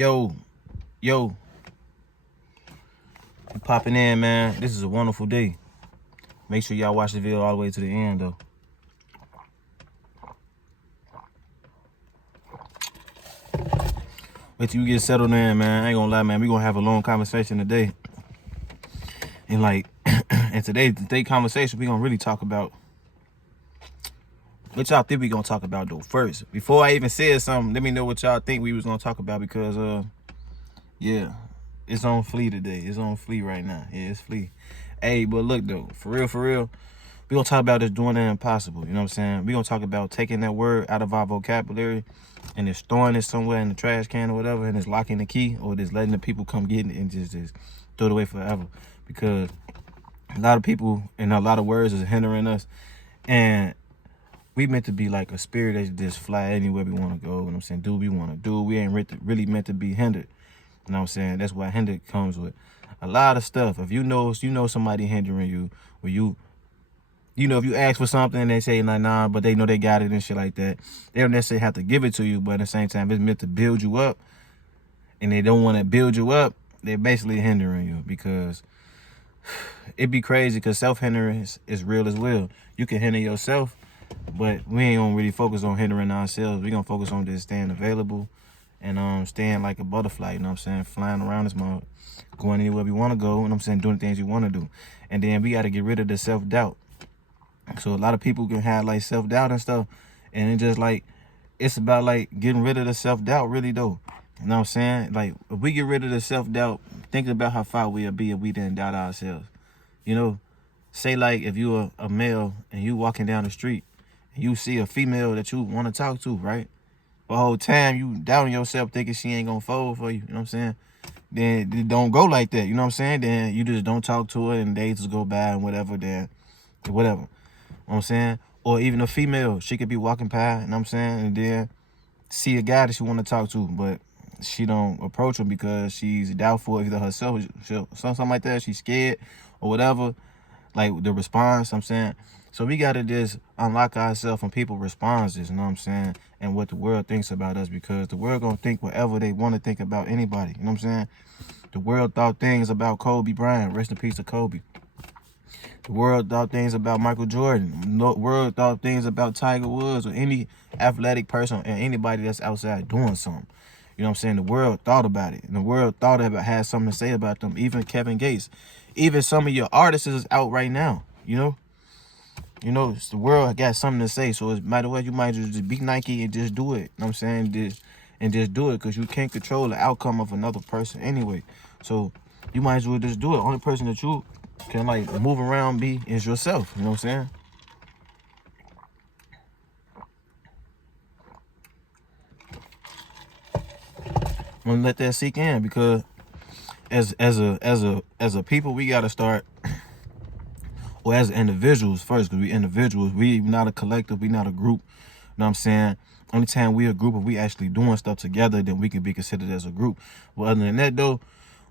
Yo, yo, you popping in, man. This is a wonderful day. Make sure y'all watch the video all the way to the end, though. Wait till you get settled in, man. I ain't gonna lie, man. We gonna have a long conversation today. And and today's conversation, we gonna really talk about what y'all think we gonna talk about, though. First, before I even said something, let me know what y'all think we was gonna talk about, because yeah, it's on Flea today. It's on Flea right now. Yeah, it's Flea. Hey, but look though, for real, we gonna talk about this doing the impossible. You know what I'm saying? We gonna talk about taking that word out of our vocabulary and just throwing it somewhere in the trash can or whatever, and just locking the key, or just letting the people come get it and just throw it away forever. Because a lot of people and a lot of words is hindering us, and we meant to be like a spirit that just fly anywhere we want to go. You know what I'm saying? Do what we want to do. We ain't really meant to be hindered. You know what I'm saying? That's why hindered comes with a lot of stuff. If you know somebody hindering you, or if you ask for something and they say nah, but they know they got it and shit like that, they don't necessarily have to give it to you, but at the same time, it's meant to build you up, and they don't want to build you up, they're basically hindering you, because it'd be crazy, because self-hindrance is real as well. You can hinder yourself, but we ain't gonna really focus on hindering ourselves. We gonna focus on just staying available and staying like a butterfly, you know what I'm saying? Flying around this mode, going anywhere we want to go, you know what I'm saying? Doing things you want to do. And then we got to get rid of the self-doubt. So a lot of people can have like self-doubt and stuff, and it's about like getting rid of the self-doubt, really though. You know what I'm saying? Like, if we get rid of the self-doubt, thinking about how far we'll be if we didn't doubt ourselves. You know, say like if you're a male and you walking down the street and you see a female that you want to talk to, right? The whole time you doubting yourself, thinking she ain't gonna fold for you, you know what I'm saying? Then it don't go like that, you know what I'm saying? Then you just don't talk to her and days just go by and whatever, then whatever. You know what I'm saying? Or even a female, she could be walking by, you know what I'm saying, and then see a guy that she want to talk to, but she don't approach him because she's doubtful either herself, something like that, she's scared or whatever, like the response, I'm saying. So we got to just unlock ourselves from people's responses, you know what I'm saying, and what the world thinks about us, because the world going to think whatever they want to think about anybody, you know what I'm saying? The world thought things about Kobe Bryant, rest in peace to Kobe. The world thought things about Michael Jordan. The world thought things about Tiger Woods, or any athletic person, and anybody that's outside doing something. You know what I'm saying? The world thought about it. And the world thought about, had something to say about them. Even Kevin Gates. Even some of your artists is out right now, you know? You know, the world got something to say, so it might as well, you might just be Nike and just do it. You know what I'm saying? Just do it, because you can't control the outcome of another person anyway. So you might as well just do it. Only person that you can like move around be is yourself. You know what I'm saying? I'm gonna let that sink in, because as a people, we gotta start, or as individuals first, because we individuals, we not a collective, we not a group. You know what I'm saying? Only time we a group, if we actually doing stuff together, then we can be considered as a group. But other than that though,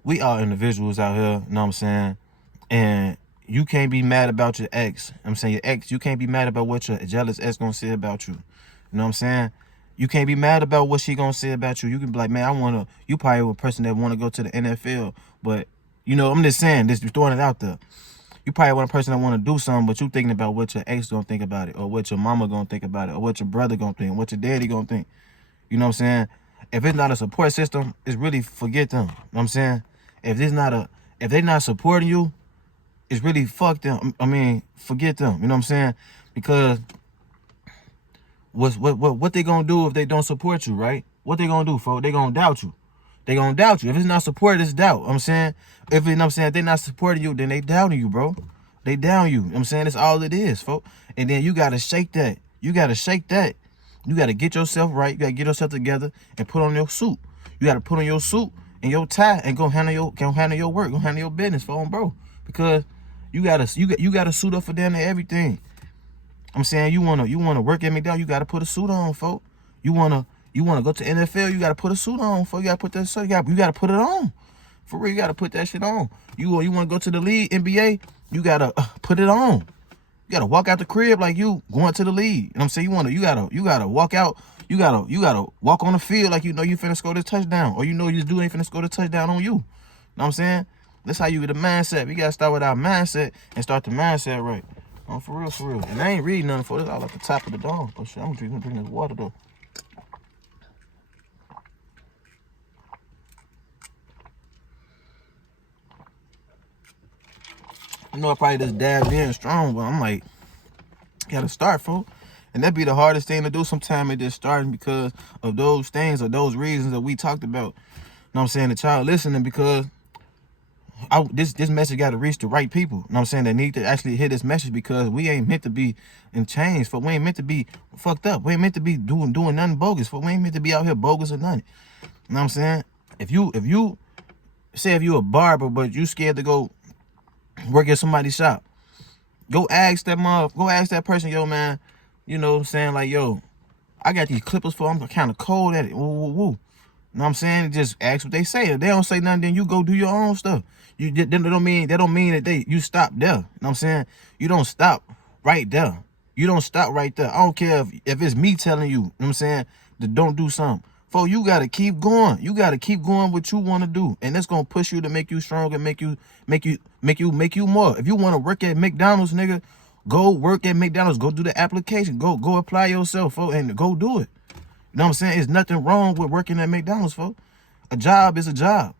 we are individuals out here, you know what I'm saying? And you can't be mad about your ex. I'm saying your ex, you can't be mad about what your jealous ex gonna say about you. You know what I'm saying? You can't be mad about what she gonna say about you. You can be like, man, you probably a person that wanna go to the NFL, but you know, I'm just saying, just throwing it out there. You probably want a person that want to do something, but you thinking about what your ex gonna think about it, or what your mama gonna think about it, or what your brother gonna think, what your daddy gonna think. You know what I'm saying? If it's not a support system, it's really forget them. You know what I'm saying? If they're not supporting you, it's really fuck them. I mean, forget them. You know what I'm saying? Because what they gonna do if they don't support you, right? What they gonna do, folks? They gonna doubt you. They gonna doubt you. If it's not support, it's doubt. I'm saying, if you know what I'm saying, if they not supporting you, then they doubting you, bro. They down you. You know what I'm saying, that's all it is, folks. And then you gotta shake that. You gotta shake that. You gotta get yourself right. You gotta get yourself together and put on your suit. You gotta put on your suit and your tie and go handle your work, go handle your business, for bro. Because you gotta suit up for damn near everything. I'm saying, you wanna work at McDonald's, you gotta put a suit on, folks. You wanna go to NFL, you gotta put a suit on, folks. You gotta put that suit. You gotta put it on. For real, you gotta put that shit on. You wanna go to the league, NBA, you gotta put it on. You gotta walk out the crib like you going to the league. You know what I'm saying? You gotta walk out You gotta walk on the field like you know you finna score this touchdown, or you know this dude ain't finna score the touchdown on you. Know what I'm saying? That's how you get a mindset. We gotta start with our mindset and start the mindset right. Oh, for real, for real. And I ain't reading nothing for this all at the top of the dome. Oh shit, I'm gonna drink this water though. I know I probably just dabbed in strong, but I'm like, gotta start, folks. And that'd be the hardest thing to do sometimes, it just starting because of those things or those reasons that we talked about. You know what I'm saying? The child listening, because this message got to reach the right people. You know what I'm saying? They need to actually hear this message, because we ain't meant to be in chains. For we ain't meant to be fucked up. We ain't meant to be doing nothing bogus. For we ain't meant to be out here bogus or nothing. You know what I'm saying? If you a barber, but you scared to go work at somebody's shop, go ask that person, yo man, you know what I'm saying, like, yo, I got these clippers for, I'm kind of cold at it, woo woo woo. You know what I'm saying? Just ask what they say. If they don't say nothing, then you go do your own stuff. That don't mean that you stop there. You know what I'm saying? You don't stop right there. You don't stop right there. I don't care if it's me telling you, you know what I'm saying, to don't do something. Folks, you gotta keep going. You gotta keep going what you want to do, and that's gonna push you to make you stronger, make you more. If you want to work at McDonald's, nigga, go work at McDonald's. Go do the application. Go apply yourself, folks, and go do it. You know what I'm saying? There's nothing wrong with working at McDonald's, folks. A job is a job.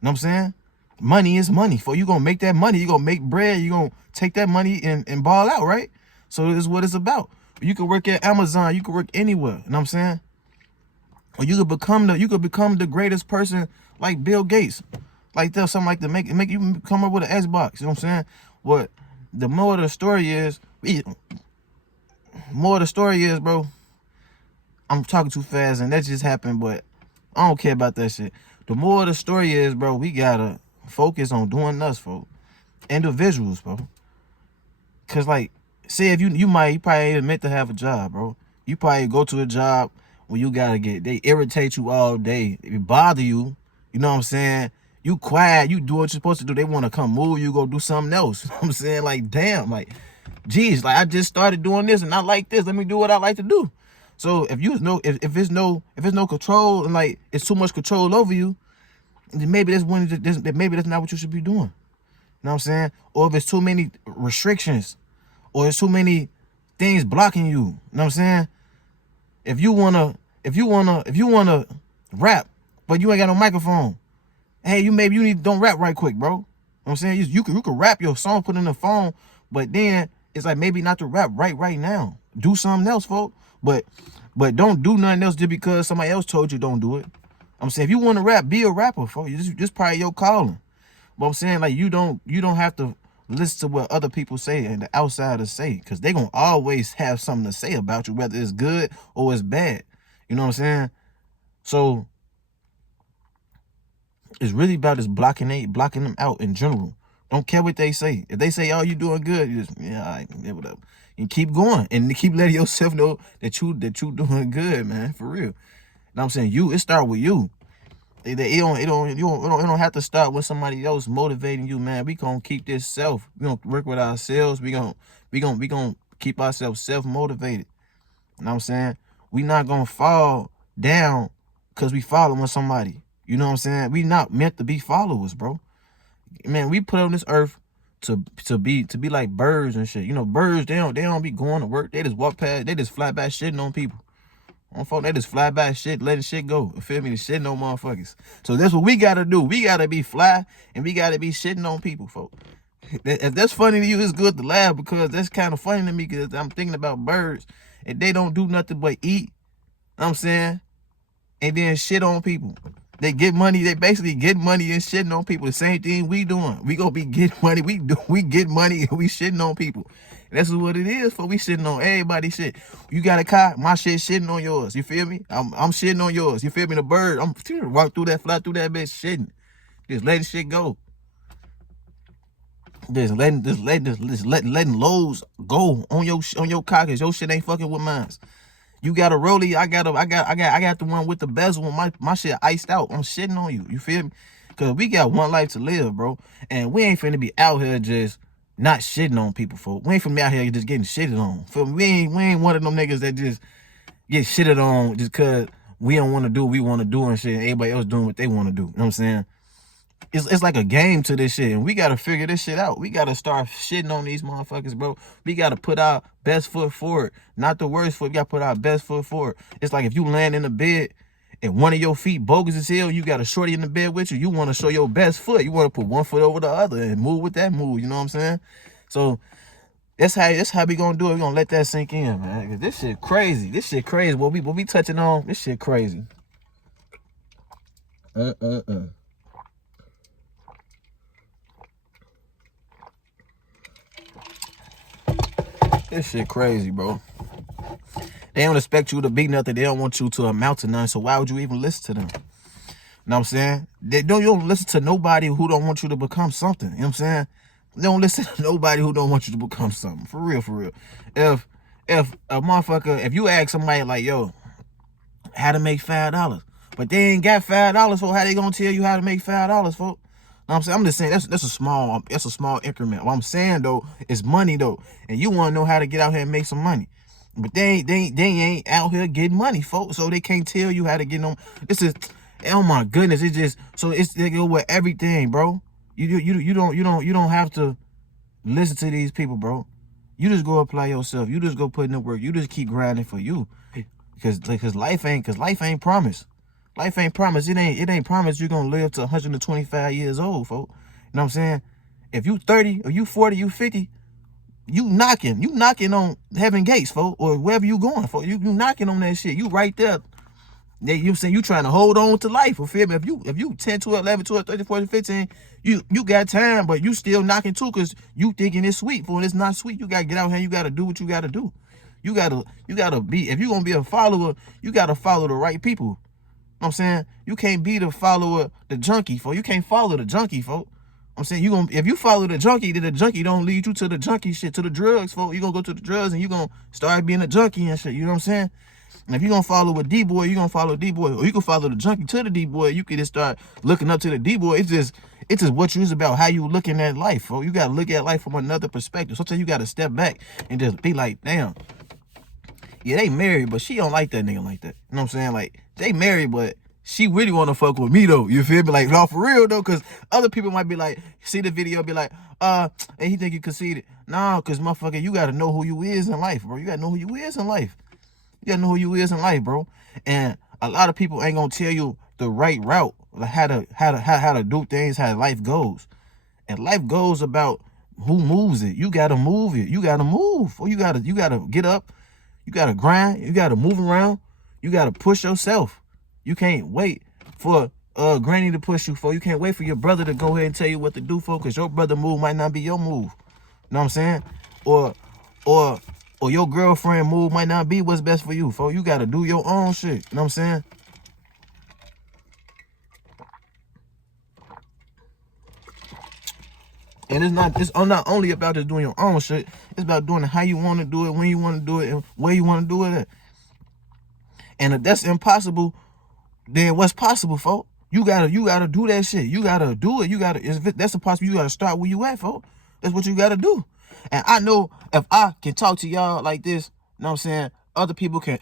You know what I'm saying? Money is money. For you gonna make that money, you gonna make bread, you gonna take that money and ball out, right? So this is what it's about. You can work at Amazon, you can work anywhere. You know what I'm saying? Or you could become the greatest person like Bill Gates. Like that, something like that, make you come up with an Xbox. You know what I'm saying? What the more of the story is, bro. I'm talking too fast and that just happened, but I don't care about that shit. The more of the story is, bro, we gotta focus on doing us, folks. Individuals, bro. Cause like, say if you probably ain't meant to have a job, bro. You probably go to a job where you gotta they irritate you all day. If it bother you, you know what I'm saying? You quiet, you do what you're supposed to do. They wanna come move you, go do something else. You know what I'm saying? Like, damn, like, geez, like I just started doing this and I like this. Let me do what I like to do. So if there's no control and like it's too much control over you, then maybe that's not what you should be doing. You know what I'm saying? Or if it's too many restrictions, or it's too many things blocking you. You know what I'm saying? If you wanna rap, but you ain't got no microphone, hey, you need to don't rap right quick, bro. You know what I'm saying? You can rap your song, put in the phone, but then it's like maybe not to rap right now. Do something else, folks. But don't do nothing else just because somebody else told you don't do it. I'm saying if you want to rap, be a rapper, folks. This probably your calling. But I'm saying like you don't have to listen to what other people say and the outsiders say, because they gonna always have something to say about you, whether it's good or it's bad. You know what I'm saying? So it's really about just blocking them out in general. Don't care what they say. If they say, "Oh, you doing good," you just all right, yeah, whatever. And keep going and keep letting yourself know that you doing good, man, for real. You know what I'm saying? It start with you. It don't have to start with somebody else motivating you, man. We gonna keep this self. We gonna work with ourselves. We gonna keep ourselves self-motivated. You know what I'm saying? We not gonna fall down because we following somebody. You know what I'm saying? We not meant to be followers, bro. Man, we put on this earth to be like birds and shit. You know, birds, they don't be going to work. They just walk past, they just fly by shitting on people. They just fly by shit, letting shit go. You feel me? The shitting on motherfuckers. So that's what we gotta do. We gotta be fly and we gotta be shitting on people, folks. If that's funny to you, it's good to laugh, because that's kind of funny to me, because I'm thinking about birds and they don't do nothing but eat. You know what I'm saying? And then shit on people. They get money. They basically get money and shitting on people. The same thing we doing. We gonna be getting money. We get money and we shitting on people. That's what it is. For we shitting on everybody shit. You got a car, my shit shitting on yours. You feel me? I'm shitting on yours. You feel me? The bird, I'm walk through that, fly through that bitch shitting. Just letting shit go. Just letting loads go on your car, cause your shit ain't fucking with mine. You got a rollie, I got the one with the bezel. My shit iced out. I'm shitting on you. You feel me? Cause we got one life to live, bro. And we ain't finna be out here just not shitting on people, folks. We ain't finna be out here just getting shitted on. We ain't one of them niggas that just get shitted on just cause we don't want to do what we want to do and shit, and everybody else doing what they want to do. You know what I'm saying? It's like a game to this shit, and we gotta figure this shit out. We gotta start shitting on these motherfuckers, bro. We gotta put our best foot forward, not the worst foot. We gotta put our best foot forward. It's like if you land in the bed and one of your feet bogus as hell, you got a shorty in the bed with you. You want to show your best foot. You want to put one foot over the other and move with that move. You know what I'm saying? So that's how we gonna do it. We gonna let that sink in, man. 'Cause this shit crazy. This shit crazy. What we touching on? This shit crazy. This shit crazy, bro. They don't expect you to be nothing. They don't want you to amount to nothing. So why would you even listen to them? You know what I'm saying? You don't listen to nobody who don't want you to become something. You know what I'm saying? You don't listen to nobody who don't want you to become something. For real, for real. If a motherfucker, if you ask somebody like, yo, how to make $5, but they ain't got $5, so how they gonna tell you how to make $5, folks? You know what I'm saying? I'm just saying that's a small increment. What I'm saying though is money though, and you want to know how to get out here and make some money, but they ain't out here getting money, folks. So they can't tell you how to get no. This is, oh my goodness, it's just so they go with everything, bro. You don't have to listen to these people, bro. You just go apply yourself. You just go put in the work. You just keep grinding for you, because life ain't promised. Life ain't promised. It ain't promised you're gonna live to 125 years old, folks. You know what I'm saying? If you 30 or you 40, you 50, you knocking on heaven gates, folks, or wherever you going, folks. You knocking on that shit. You right there. You saying you trying to hold on to life. You feel me? If you 10, 12, 11, 12, 13, 14, 15, you got time, but you still knocking too, because you thinking it's sweet. For it's not sweet. You gotta get out here. You gotta do what you gotta do. You gotta be, if you gonna be a follower, you gotta follow the right people. You know what I'm saying? You can't be the follower, the junkie, folks. You can't follow the junkie, folks. I'm saying if you follow the junkie, then the junkie don't lead you to the junkie shit, to the drugs, folks. You gonna go to the drugs and you gonna start being a junkie and shit. You know what I'm saying? And if you gonna follow a D-boy, you gonna follow D-boy, or you can follow the junkie to the D-boy. You can just start looking up to the D-boy. It's just what you is about, how you looking at life, folks. You gotta look at life from another perspective. Sometimes you gotta step back and just be like, damn. Yeah, they married, but she don't like that nigga like that. You know what I'm saying? Like, they married, but she really want to fuck with me, though. You feel me? Like, no, for real, though, because other people might be like, see the video, be like, and he think you conceited. Nah, because, motherfucker, you got to know who you is in life, bro. You got to know who you is in life. You got to know who you is in life, bro. And a lot of people ain't going to tell you the right route, like how to do things, how life goes. And life goes about who moves it. You got to move it. You got to move. Or you got to get up. You got to grind. You got to move around. You got to push yourself. You can't wait for granny to push you for. You can't wait for your brother to go ahead and tell you what to do for, because your brother move might not be your move. You know what I'm saying? Or your girlfriend move might not be what's best for you, for. You got to do your own shit. You know what I'm saying? And it's not only about just doing your own shit. It's about doing it how you want to do it, when you want to do it, and where you want to do it at. And if that's impossible, then what's possible, folks? You gotta do that shit. You gotta do it. If that's impossible, you gotta start where you at, folks. That's what you gotta do. And I know if I can talk to y'all like this, you know what I'm saying, other people can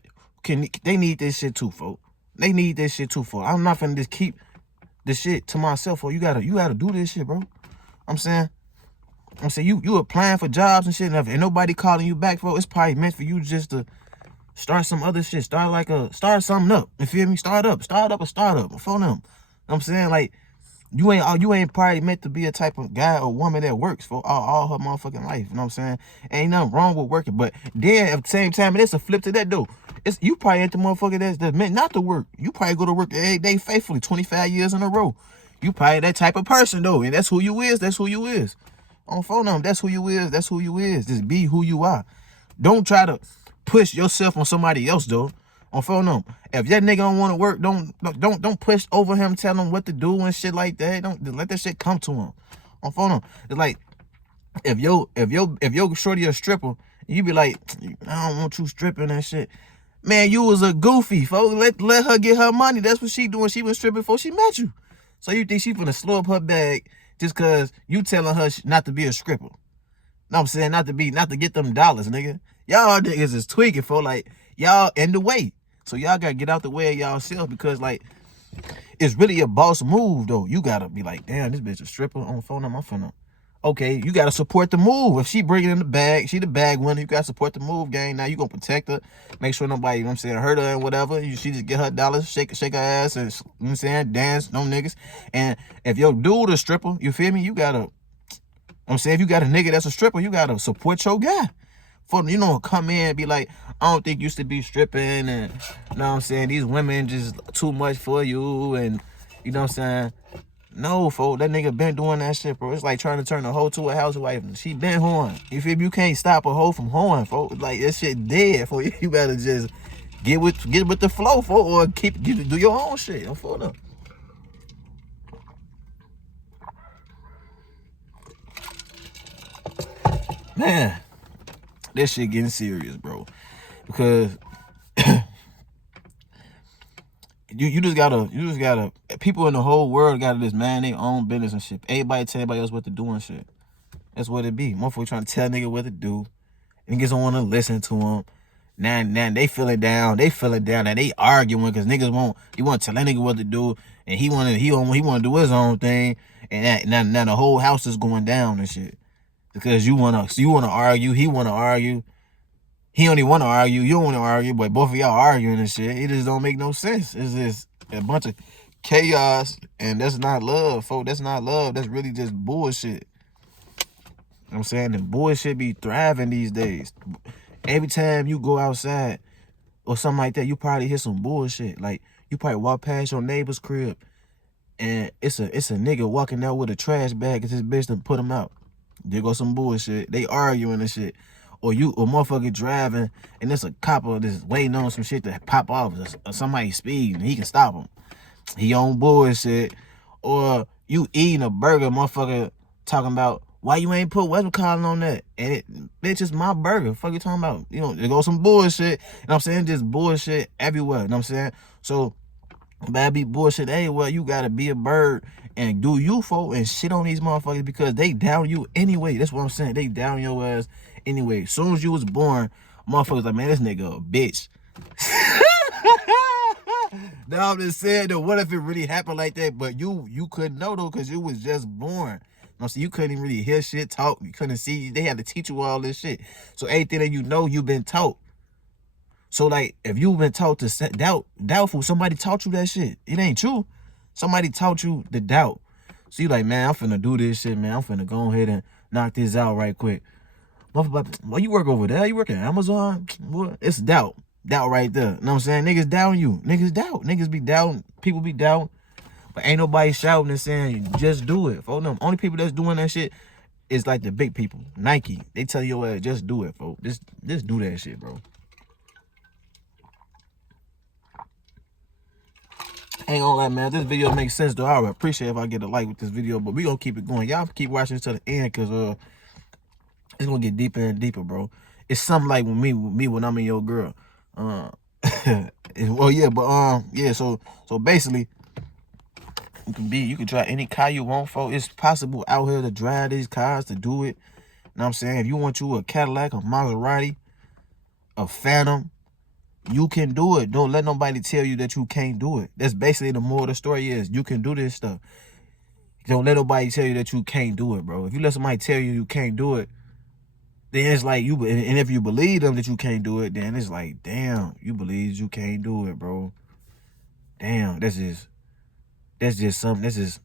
they need this shit too, folks. They need this shit too, folks. I'm not finna just keep the shit to myself, folks. You gotta do this shit, bro. I'm saying you applying for jobs and shit, and nobody calling you back, folks. It's probably meant for you just to start some other shit. Start something up. You feel me? Start up a startup for them. You know what I'm saying? Like, you ain't probably meant to be a type of guy or woman that works for all her motherfucking life. You know what I'm saying? Ain't nothing wrong with working. But then at the same time, it's a flip to that though. You probably ain't the motherfucker that's meant not to work. You probably go to work every day faithfully 25 years in a row. You probably that type of person though. And that's who you is. On phone them, that's who you is. Just be who you are. Don't try to push yourself on somebody else though. On phone them. If that nigga don't want to work, don't push over him, tell him what to do and shit like that. Don't let that shit come to him. On phone them. It's like if your shorty a stripper, you be like, I don't want you stripping and shit. Man, you was a goofy, folks. Let her get her money. That's what she doing. She was stripping before she met you. So you think she finna slow up her bag just cause you telling her not to be a stripper? No, I'm saying not to get them dollars, nigga. Y'all niggas is tweaking, for like, y'all in the way. So y'all gotta get out the way of y'all self, because like it's really a boss move though. You gotta be like, damn, this bitch a stripper on the phone. I'm finna. Okay, you gotta support the move. If she bringing in the bag, she the bag winner. You gotta support the move, gang. Now you gonna protect her, make sure nobody, you know what I'm saying, hurt her and whatever. She just get her dollars, shake her ass, and, you know what I'm saying, dance, no niggas. And if your dude a stripper, you feel me? You gotta, I'm saying, if you got a nigga that's a stripper, you gotta support your guy. For, you know, come in and be like, I don't think you used to be stripping, and you know what I'm saying, these women just too much for you, and you know what I'm saying. No, folks, that nigga been doing that shit, bro. It's like trying to turn a hoe to a housewife. She been hoeing. You feel me? You can't stop a hoe from hoeing, folks. Like, that shit dead, folks. You better just get with the flow, folks, or do your own shit. I'm for them. Man, this shit getting serious, bro. Because you just gotta people in the whole world gotta just mind their own business and shit. Everybody tell everybody else what to do and shit. That's what it be. Motherfucker trying to tell nigga what to do. Niggas don't want to listen to them. Now they feeling down. And they arguing because niggas you want to tell that nigga what to do, and he want to do his own thing. And now the whole house is going down and shit because you wanna argue. He wanna argue. He only want to argue. You don't want to argue, but both of y'all arguing and shit. It just don't make no sense. It's just a bunch of chaos, and that's not love, folks. That's not love. That's really just bullshit. I'm saying the bullshit be thriving these days. Every time you go outside or something like that, you probably hear some bullshit. Like, you probably walk past your neighbor's crib and it's a nigga walking out with a trash bag because his bitch done put him out. There go some bullshit. They arguing and shit. Or motherfucker driving and there's a copper that's waiting on some shit to pop off, or somebody speeding and he can stop him. He on bullshit. Or you eating a burger, motherfucker talking about, why you ain't put weather collar on that? And bitch, it's my burger. Fuck you talking about? You know, there goes some bullshit. You know what I'm saying? Just bullshit everywhere. You know what I'm saying? So, bad be bullshit everywhere. You gotta be a bird and do you, folk, and shit on these motherfuckers because they down you anyway. That's what I'm saying. They down your ass anyway. As soon as you was born, motherfuckers like, man, this nigga a bitch. Now I'm just saying though, what if it really happened like that? But you couldn't know though, because you was just born. So you couldn't even really hear shit, talk. You couldn't see. They had to teach you all this shit. So everything that you know, you've been taught. So like, if you've been taught to doubtful, somebody taught you that shit. It ain't true. Somebody taught you the doubt. So you like, man, I'm finna do this shit, man. I'm finna go ahead and knock this out right quick. Well, you work over there? You work at Amazon? What? It's doubt. Doubt right there. You know what I'm saying? Niggas down you. Niggas doubt. Niggas be down. People be down. But ain't nobody shouting and saying, just do it. For them. Only people that's doing that shit is like the big people. Nike. They tell you, just do it, folks. Just do that shit, bro. Ain't gonna lie, man. This video makes sense, though. I would appreciate if I get a like with this video. But we gonna keep it going. Y'all keep watching this to the end, because it's gonna get deeper and deeper, bro. It's something like with me when I'm in your girl. Well, yeah, but yeah. So basically, you can try any car you want, folks. It's possible out here to drive these cars, to do it. You know what I'm saying? If you want you a Cadillac, a Maserati, a Phantom, you can do it. Don't let nobody tell you that you can't do it. That's basically the moral of the story is you can do this stuff. Don't let nobody tell you that you can't do it, bro. If you let somebody tell you can't do it, then it's like and if you believe them that you can't do it, then it's like, damn, you believe you can't do it, bro. Damn, that's just something.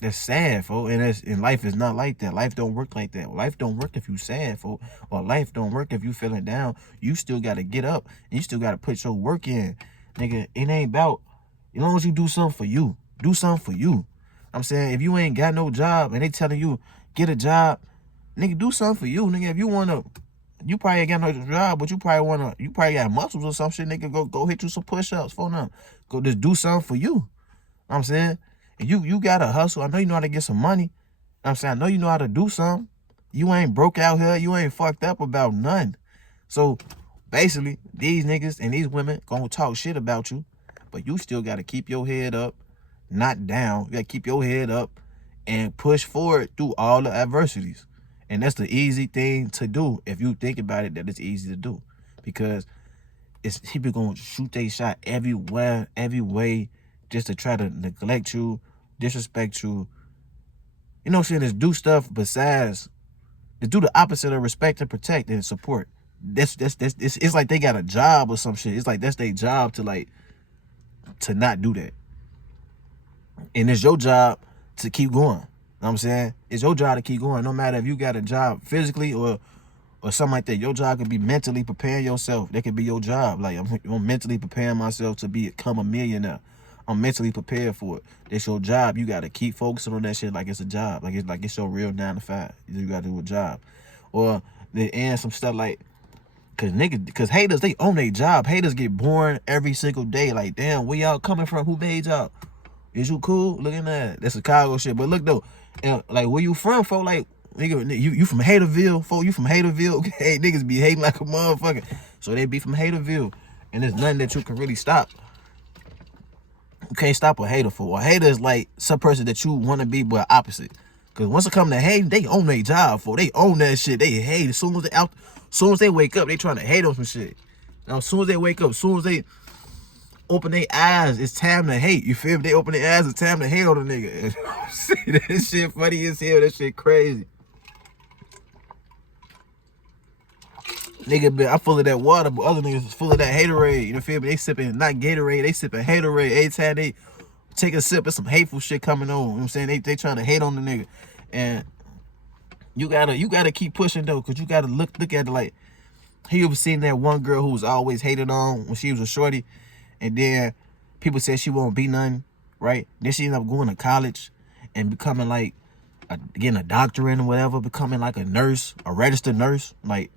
That's sad, folks. And life is not like that. Life don't work like that. Life don't work if you sad, folks. Or life don't work if you feeling down. You still got to get up. And you still got to put your work in. Nigga, it ain't about, as long as you do something for you. Do something for you. I'm saying, if you ain't got no job and they telling you, get a job, nigga, do something for you. Nigga, if you want to, you probably ain't got no job, but you probably got muscles or some shit, nigga, go hit you some push-ups for them. Go just do something for you. You know what I'm saying? And you gotta hustle. I know you know how to get some money. You know what I'm saying? I know you know how to do something. You ain't broke out here. You ain't fucked up about nothing. So basically, these niggas and these women gonna talk shit about you, but you still gotta keep your head up, not down. You gotta keep your head up and push forward through all the adversities. And that's the easy thing to do if you think about it, that it's easy to do. Because it's people gonna shoot their shot everywhere, every way, just to try to neglect you, disrespect you. You know what I'm saying? Just do stuff besides, to do the opposite of respect and protect and support. That's it's like they got a job or some shit. It's like that's their job to not do that. And it's your job to keep going. You know what I'm saying? It's your job to keep going. No matter if you got a job physically or something like that. Your job could be mentally preparing yourself. That could be your job. Like, I'm mentally preparing myself to become a millionaire. I'm mentally prepared for it. That's your job. You got to keep focusing on that shit like it's a job. Like it's your real 9 to 5. You got to do a job. Or they end some stuff like, cause haters, they own their job. Haters get born every single day. Like, damn, where y'all coming from? Who made y'all? Is you cool? Look at that. That's Chicago shit. But look though, like, where you from, folks? Like, nigga, you from Haterville, folks? You from Haterville? Hey, niggas be hating like a motherfucker. So they be from Haterville, and there's nothing that you can really stop. You can't stop a hater for. A hater is like some person that you want to be, but opposite. Cause once it come to hating, they own their job for. They own that shit. They hate. As soon as they wake up, they trying to hate on some shit. Now, as soon as they wake up, as soon as they open their eyes, it's time to hate. You feel me? They open their eyes, it's time to hate on the nigga. That shit funny as hell. That shit crazy. Nigga, I'm full of that water, but other niggas is full of that haterade. You feel me? They sipping not Gatorade, they sipping haterade. Every time they take a sip, it's some hateful shit coming on. You know what I'm saying? They trying to hate on the nigga. And you gotta keep pushing though, cause you gotta look at it like, you ever seen that one girl who was always hated on when she was a shorty, and then people said she won't be nothing, right? Then she ended up going to college and becoming like getting a doctorate or whatever, becoming like a nurse, a registered nurse, like.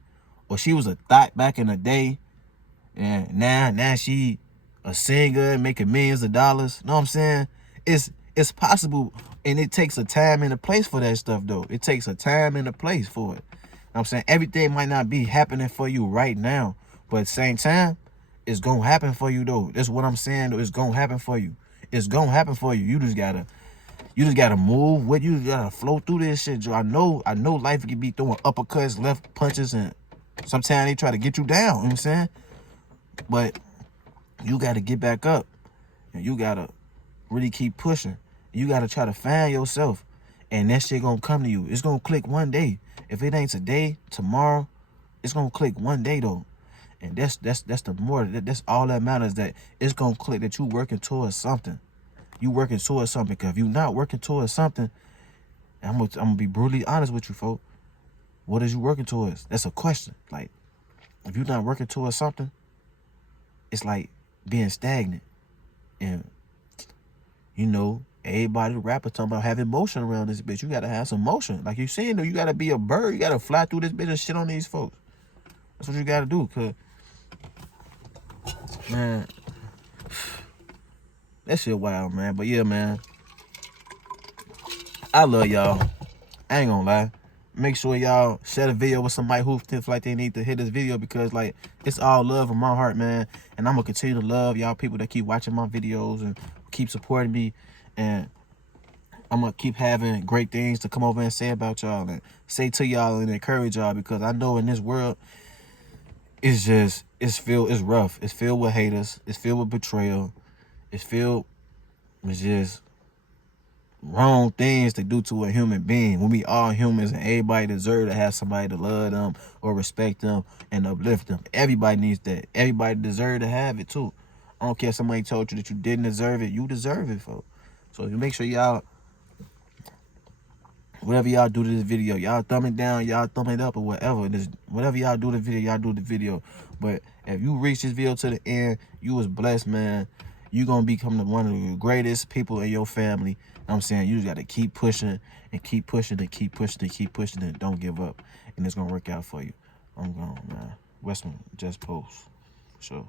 Or she was a thought back in the day, and now she a singer making millions of dollars. Know what I'm saying? It's possible, and it takes a time and a place for that stuff though. It takes a time and a place for it. Know what I'm saying? Everything might not be happening for you right now, but at the same time, it's gonna happen for you though. That's what I'm saying though. It's gonna happen for you. It's gonna happen for you. You just gotta move with you. You gotta flow through this shit, Joe. I know life can be throwing uppercuts, left punches, and sometimes they try to get you down, you know what I'm saying? But you got to get back up, and you got to really keep pushing. You got to try to find yourself, and that shit going to come to you. It's going to click one day. If it ain't today, tomorrow, it's going to click one day, though. And that's that's all that matters, that it's going to click, that you working towards something. You working towards something, because if you're not working towards something, I'm going to be brutally honest with you, folks. What is you working towards? That's a question. Like, if you're not working towards something, it's like being stagnant. And, everybody, the rapper talking about having motion around this bitch. You got to have some motion. Like you saying, though, you got to be a bird. You got to fly through this bitch and shit on these folks. That's what you got to do, because, man, that shit wild, man. But, yeah, man, I love y'all. I ain't gonna lie. Make sure y'all share the video with somebody who feels like they need to hit this video, because like it's all love from my heart, man. And I'm gonna continue to love y'all people that keep watching my videos and keep supporting me. And I'm gonna keep having great things to come over and say about y'all and say to y'all and encourage y'all, because I know in this world it's rough. It's filled with haters. It's filled with betrayal. It's filled with just wrong things to do to a human being, when we all humans and everybody deserve to have somebody to love them or respect them and uplift them. Everybody needs that. Everybody deserve to have it too. I don't care if somebody told you that you didn't deserve it. You deserve it, folks. So you make sure y'all, whatever y'all do to this video, y'all thumb it down, y'all thumb it up, or whatever. Whatever y'all do the video, y'all do the video. But if you reach this video to the end, you was blessed, man. You're going to become one of the greatest people in your family. You know what I'm saying? You just got to keep pushing and keep pushing and keep pushing and keep pushing, and don't give up. And it's going to work out for you. I'm gone, man. Westman, just post. Sure.